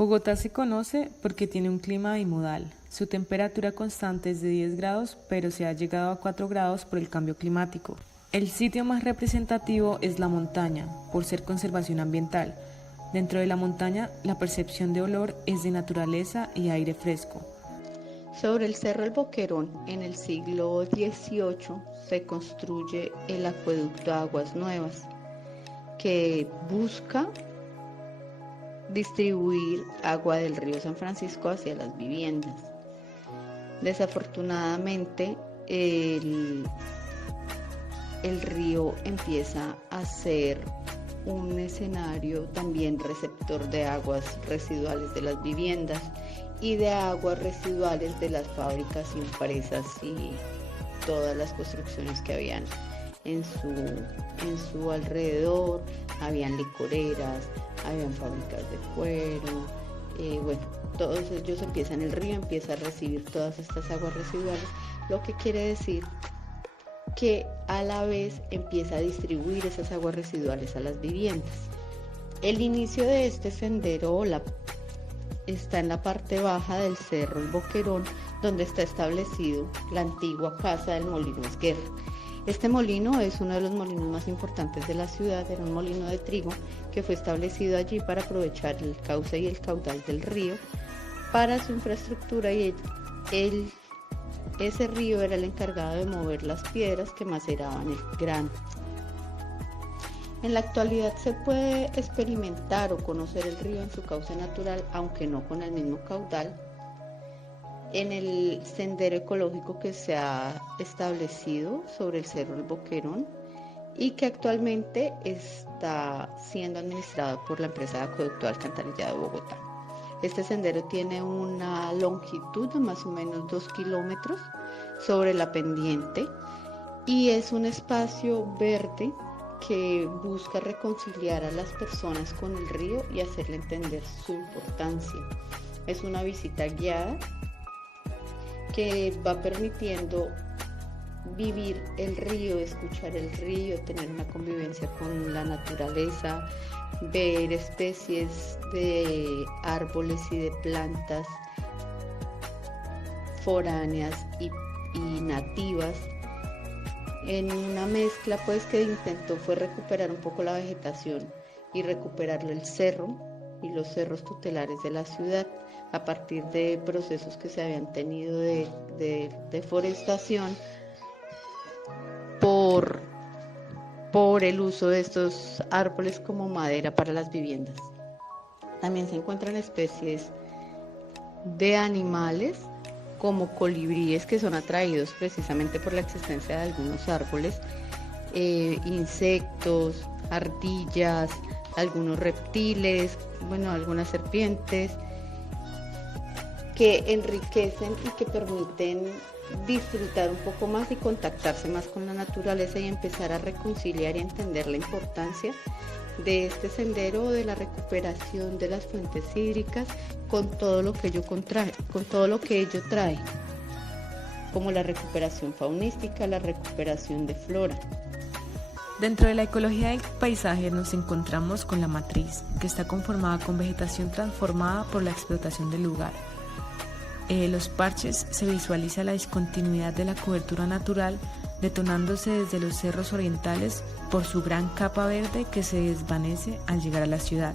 Bogotá se conoce porque tiene un clima bimodal. Su temperatura constante es de 10 grados, pero se ha llegado a 4 grados por el cambio climático. El sitio más representativo es la montaña, por ser conservación ambiental. Dentro de la montaña, la percepción de olor es de naturaleza y aire fresco. Sobre el Cerro El Boquerón, en el siglo XVIII, se construye el acueducto Aguas Nuevas, que busca distribuir agua del río San Francisco hacia las viviendas. Desafortunadamente, el río empieza a ser un escenario también receptor de aguas residuales de las viviendas y de aguas residuales de las fábricas y empresas y todas las construcciones que habían en su alrededor. Habían licoreras, habían fábricas de cuero, todos ellos el río empieza a recibir todas estas aguas residuales, lo que quiere decir que a la vez empieza a distribuir esas aguas residuales a las viviendas. El inicio de este sendero está en la parte baja del Cerro El Boquerón, donde está establecido la antigua casa del Molino Esguerra. Este molino es uno de los molinos más importantes de la ciudad, era un molino de trigo que fue establecido allí para aprovechar el cauce y el caudal del río para su infraestructura, y ese río era el encargado de mover las piedras que maceraban el grano. En la actualidad se puede experimentar o conocer el río en su cauce natural, aunque no con el mismo caudal, en el sendero ecológico que se ha establecido sobre el Cerro El Boquerón y que actualmente está siendo administrado por la empresa de acueducto de Alcantarillado de Bogotá. Este sendero tiene una longitud de más o menos 2 kilómetros sobre la pendiente y es un espacio verde que busca reconciliar a las personas con el río y hacerle entender su importancia. Es una visita guiada que va permitiendo vivir el río, escuchar el río, tener una convivencia con la naturaleza, ver especies de árboles y de plantas foráneas y nativas, en una mezcla pues que intentó fue recuperar un poco la vegetación y recuperar el cerro y los cerros tutelares de la ciudad a partir de procesos que se habían tenido de deforestación por el uso de estos árboles como madera para las viviendas. También se encuentran especies de animales como colibríes que son atraídos precisamente por la existencia de algunos árboles, insectos, ardillas, algunos reptiles, algunas serpientes, que enriquecen y que permiten disfrutar un poco más y contactarse más con la naturaleza y empezar a reconciliar y entender la importancia de este sendero, de la recuperación de las fuentes hídricas con todo lo que ello trae, como la recuperación faunística, la recuperación de flora. Dentro de la ecología del paisaje nos encontramos con la matriz, que está conformada con vegetación transformada por la explotación del lugar. Los parches se visualiza la discontinuidad de la cobertura natural, detonándose desde los cerros orientales por su gran capa verde que se desvanece al llegar a la ciudad.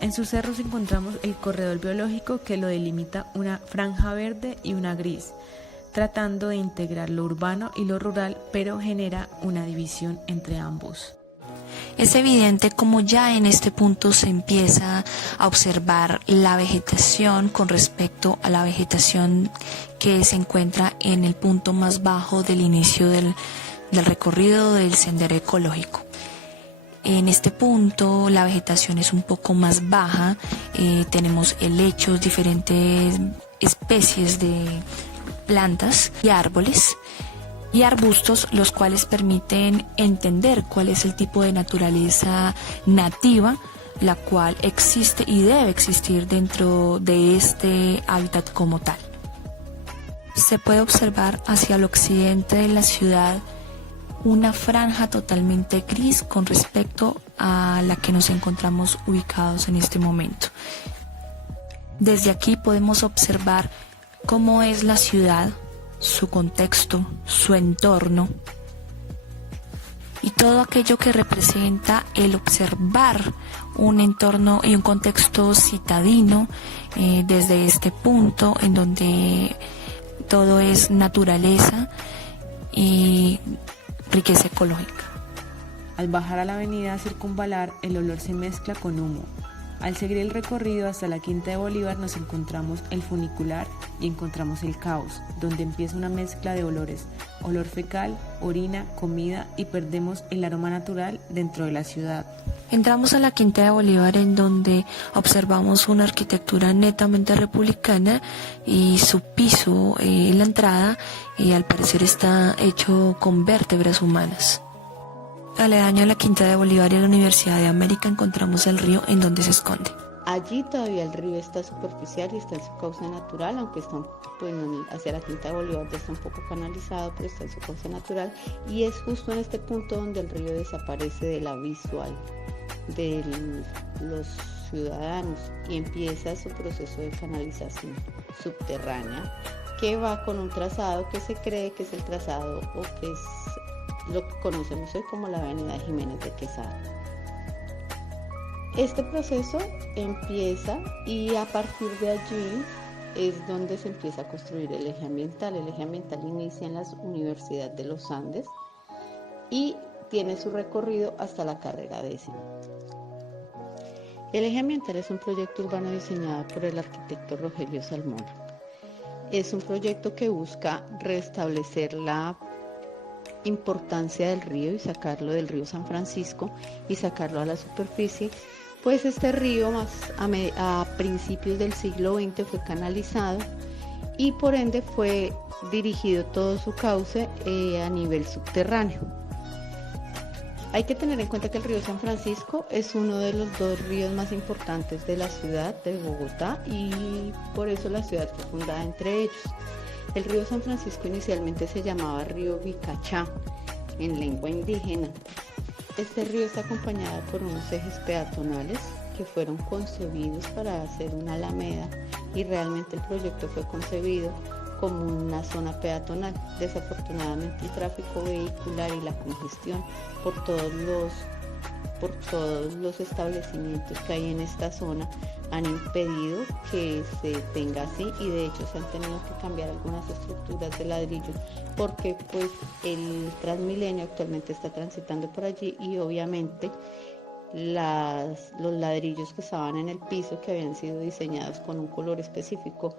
En sus cerros encontramos el corredor biológico que lo delimita una franja verde y una gris, tratando de integrar lo urbano y lo rural, pero genera una división entre ambos. Es evidente como ya en este punto se empieza a observar la vegetación con respecto a la vegetación que se encuentra en el punto más bajo del inicio del recorrido del sendero ecológico. En este punto la vegetación es un poco más baja, tenemos helechos, diferentes especies de plantas y árboles y arbustos, los cuales permiten entender cuál es el tipo de naturaleza nativa, la cual existe y debe existir dentro de este hábitat como tal. Se puede observar hacia el occidente de la ciudad una franja totalmente gris con respecto a la que nos encontramos ubicados en este momento. Desde aquí podemos observar cómo es la ciudad, su contexto, su entorno y todo aquello que representa el observar un entorno y un contexto citadino desde este punto en donde todo es naturaleza y riqueza ecológica. Al bajar a la avenida Circunvalar, el olor se mezcla con humo. Al seguir el recorrido hasta la Quinta de Bolívar nos encontramos el funicular y encontramos el caos, donde empieza una mezcla de olores, olor fecal, orina, comida y perdemos el aroma natural dentro de la ciudad. Entramos a la Quinta de Bolívar en donde observamos una arquitectura netamente republicana y su piso en la entrada al parecer está hecho con vértebras humanas. Aledaño a la Quinta de Bolívar y a la Universidad de América encontramos el río en donde se esconde. Allí todavía el río está superficial y está en su cauce natural, aunque está hacia la Quinta de Bolívar ya está un poco canalizado, pero está en su cauce natural, y es justo en este punto donde el río desaparece de la visual de los ciudadanos y empieza su proceso de canalización subterránea, que va con un trazado que se cree que es el trazado o que es lo que conocemos hoy como la avenida Jiménez de Quesada. Este proceso empieza y a partir de allí es donde se empieza a construir el eje ambiental. El eje ambiental inicia en la Universidad de los Andes y tiene su recorrido hasta la carrera 10ª. El eje ambiental es un proyecto urbano diseñado por el arquitecto Rogelio Salmón. Es un proyecto que busca restablecer la importancia del río y sacarlo del río San Francisco y sacarlo a la superficie, pues este río a principios del siglo XX fue canalizado y por ende fue dirigido todo su cauce a nivel subterráneo. Hay que tener en cuenta que el río San Francisco es uno de los 2 ríos más importantes de la ciudad de Bogotá y por eso la ciudad fue fundada entre ellos. El río San Francisco inicialmente se llamaba río Vicachá en lengua indígena. Este río está acompañado por unos ejes peatonales que fueron concebidos para hacer una alameda y realmente el proyecto fue concebido como una zona peatonal. Desafortunadamente el tráfico vehicular y la congestión por todos los establecimientos que hay en esta zona han impedido que se tenga así y de hecho se han tenido que cambiar algunas estructuras de ladrillo porque pues el Transmilenio actualmente está transitando por allí y obviamente los ladrillos que estaban en el piso, que habían sido diseñados con un color específico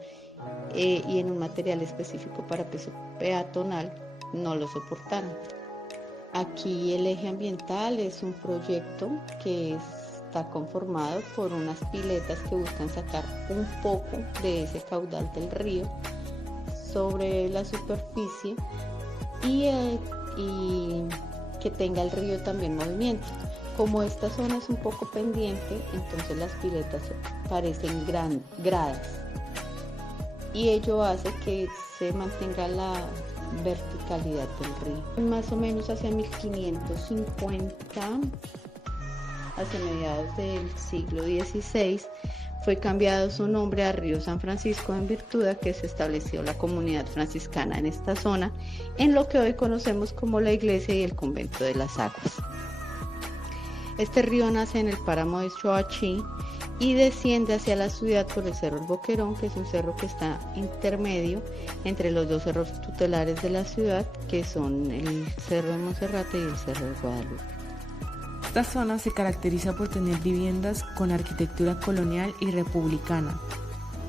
y en un material específico para piso peatonal, no lo soportaron. Aquí el eje ambiental es un proyecto que está conformado por unas piletas que buscan sacar un poco de ese caudal del río sobre la superficie y que tenga el río también movimiento. Como esta zona es un poco pendiente, entonces las piletas parecen gradas y ello hace que se mantenga la verticalidad del río. Más o menos hacia 1550, hacia mediados del siglo XVI, fue cambiado su nombre a Río San Francisco en virtud de que se estableció la comunidad franciscana en esta zona, en lo que hoy conocemos como la iglesia y el convento de las aguas. Este río nace en el páramo de Choachí y desciende hacia la ciudad por el Cerro El Boquerón, que es un cerro que está intermedio entre los 2 cerros tutelares de la ciudad, que son el Cerro de Monserrate y el Cerro de Guadalupe. Esta zona se caracteriza por tener viviendas con arquitectura colonial y republicana,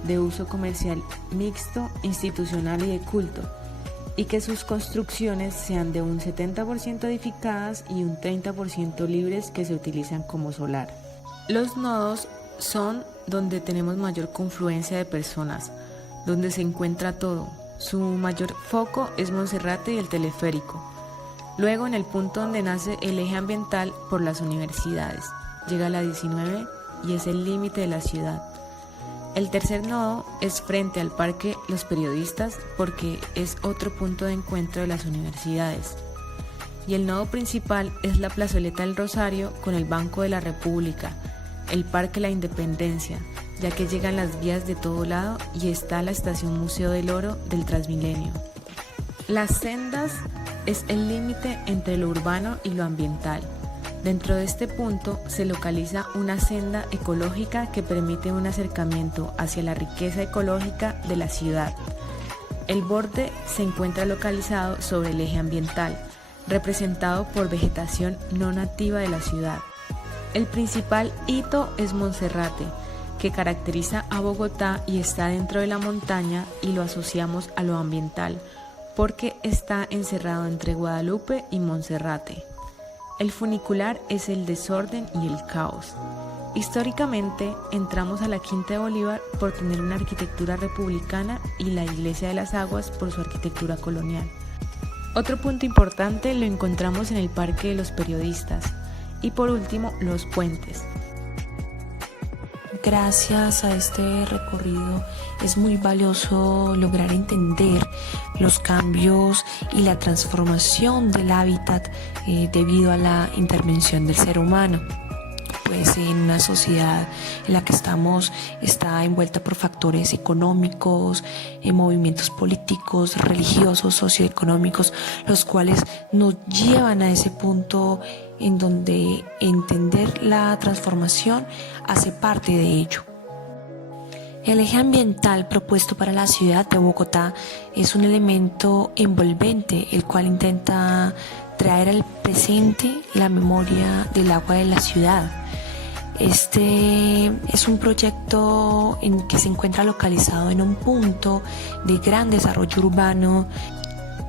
de uso comercial mixto, institucional y de culto, y que sus construcciones sean de un 70% edificadas y un 30% libres que se utilizan como solar. Los nodos son donde tenemos mayor confluencia de personas, donde se encuentra todo. Su mayor foco es Monserrate y el teleférico. Luego, en el punto donde nace el eje ambiental por las universidades, llega a la 19 y es el límite de la ciudad. El tercer nodo es frente al Parque Los Periodistas porque es otro punto de encuentro de las universidades. Y el nodo principal es la Plazoleta del Rosario con el Banco de la República, el Parque La Independencia, ya que llegan las vías de todo lado y está la estación Museo del Oro del Transmilenio. Las sendas es el límite entre lo urbano y lo ambiental. Dentro de este punto se localiza una senda ecológica que permite un acercamiento hacia la riqueza ecológica de la ciudad. El borde se encuentra localizado sobre el eje ambiental, representado por vegetación no nativa de la ciudad. El principal hito es Monserrate, que caracteriza a Bogotá y está dentro de la montaña y lo asociamos a lo ambiental, porque está encerrado entre Guadalupe y Monserrate. El funicular es el desorden y el caos. Históricamente, entramos a la Quinta de Bolívar por tener una arquitectura republicana y la Iglesia de las Aguas por su arquitectura colonial. Otro punto importante lo encontramos en el Parque de los Periodistas. Y por último, los puentes. Gracias a este recorrido es muy valioso lograr entender los cambios y la transformación del hábitat debido a la intervención del ser humano. Pues en una sociedad en la que estamos está envuelta por factores económicos, movimientos políticos, religiosos, socioeconómicos, los cuales nos llevan a ese punto en donde entender la transformación hace parte de ello. El eje ambiental propuesto para la ciudad de Bogotá es un elemento envolvente, el cual intenta traer al presente la memoria del agua de la ciudad. Este es un proyecto en que se encuentra localizado en un punto de gran desarrollo urbano.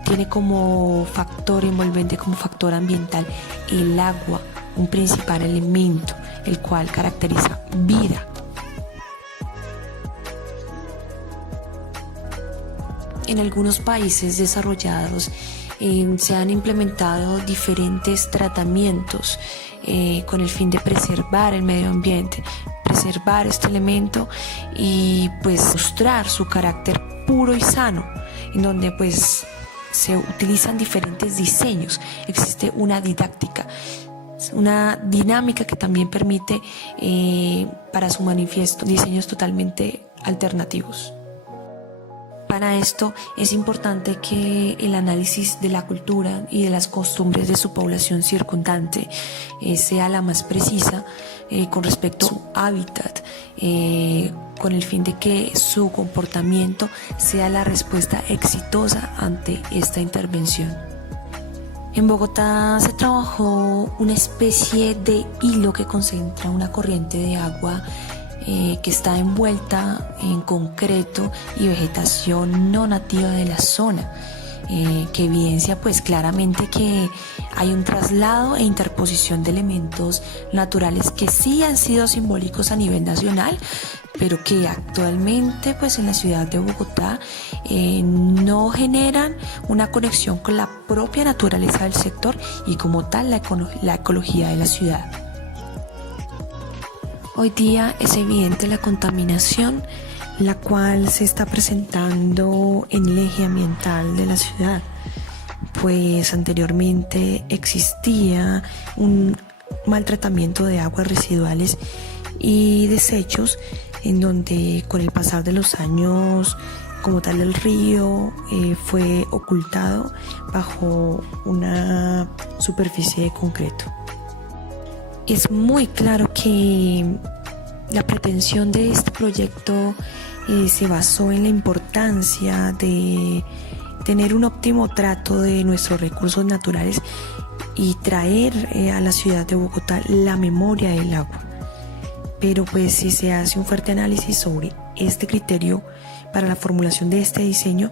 Tiene como factor envolvente, como factor ambiental, el agua, un principal elemento, el cual caracteriza vida. En algunos países desarrollados se han implementado diferentes tratamientos con el fin de preservar el medio ambiente, preservar este elemento y pues mostrar su carácter puro y sano, en donde pues se utilizan diferentes diseños. Existe una didáctica, una dinámica que también permite para su manifiesto diseños totalmente alternativos. Para esto es importante que el análisis de la cultura y de las costumbres de su población circundante sea la más precisa con respecto a su hábitat, con el fin de que su comportamiento sea la respuesta exitosa ante esta intervención. En Bogotá se trabajó una especie de hilo que concentra una corriente de agua que está envuelta en concreto y vegetación no nativa de la zona, que evidencia pues claramente que hay un traslado e interposición de elementos naturales que sí han sido simbólicos a nivel nacional, pero que actualmente pues en la ciudad de Bogotá no generan una conexión con la propia naturaleza del sector y como tal la ecología de la ciudad. Hoy día es evidente la contaminación, la cual se está presentando en el eje ambiental de la ciudad, pues anteriormente existía un maltratamiento de aguas residuales y desechos, en donde con el pasar de los años, como tal, el río fue ocultado bajo una superficie de concreto. Es muy claro que la pretensión de este proyecto se basó en la importancia de tener un óptimo trato de nuestros recursos naturales y traer a la ciudad de Bogotá la memoria del agua. Pero pues si se hace un fuerte análisis sobre este criterio para la formulación de este diseño,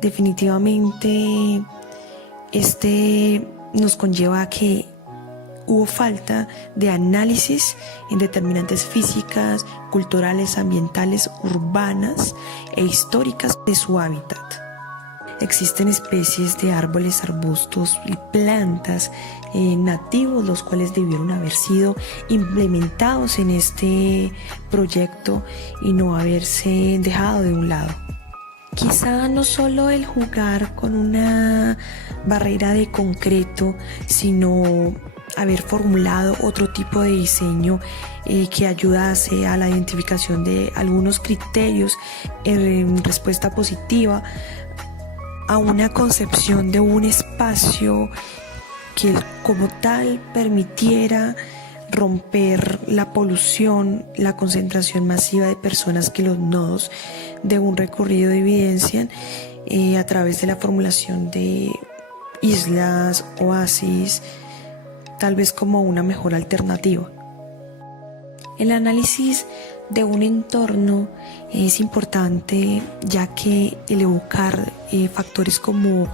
definitivamente este nos conlleva a que hubo falta de análisis en determinantes físicas, culturales, ambientales, urbanas e históricas de su hábitat. Existen especies de árboles, arbustos y plantas nativos, los cuales debieron haber sido implementados en este proyecto y no haberse dejado de un lado. Quizá no solo el jugar con una barrera de concreto, sino haber formulado otro tipo de diseño que ayudase a la identificación de algunos criterios en respuesta positiva a una concepción de un espacio que como tal permitiera romper la polución, la concentración masiva de personas que los nodos de un recorrido evidencian a través de la formulación de islas, oasis, tal vez como una mejor alternativa. El análisis de un entorno es importante, ya que el evocar factores como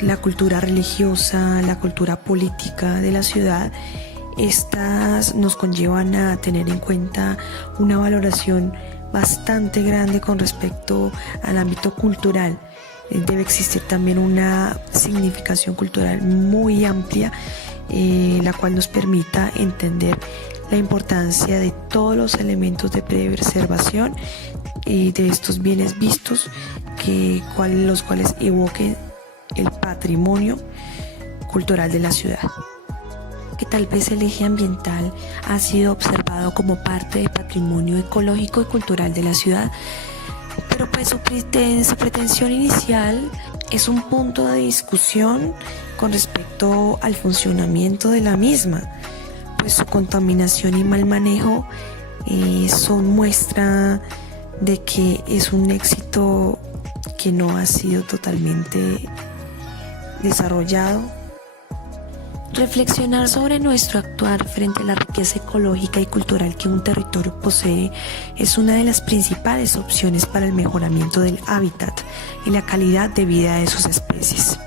la cultura religiosa, la cultura política de la ciudad, estas nos conllevan a tener en cuenta una valoración bastante grande con respecto al ámbito cultural. Debe existir también una significación cultural muy amplia, la cual nos permita entender la importancia de todos los elementos de preservación de estos bienes vistos, los cuales evoquen el patrimonio cultural de la ciudad. Que tal vez el eje ambiental ha sido observado como parte del patrimonio ecológico y cultural de la ciudad, pero pues su pretensión inicial es un punto de discusión con respecto al funcionamiento de la misma, pues su contaminación y mal manejo son muestra de que es un éxito que no ha sido totalmente desarrollado. Reflexionar sobre nuestro actuar frente a la riqueza ecológica y cultural que un territorio posee es una de las principales opciones para el mejoramiento del hábitat y la calidad de vida de sus especies.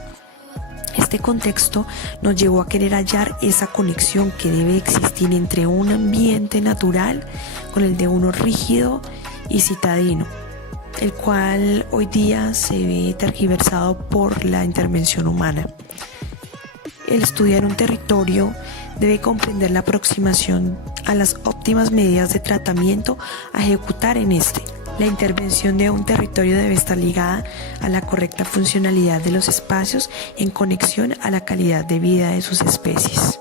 Este contexto nos llevó a querer hallar esa conexión que debe existir entre un ambiente natural con el de uno rígido y citadino, el cual hoy día se ve tergiversado por la intervención humana. El estudiar un territorio debe comprender la aproximación a las óptimas medidas de tratamiento a ejecutar en este. La intervención de un territorio debe estar ligada a la correcta funcionalidad de los espacios en conexión a la calidad de vida de sus especies.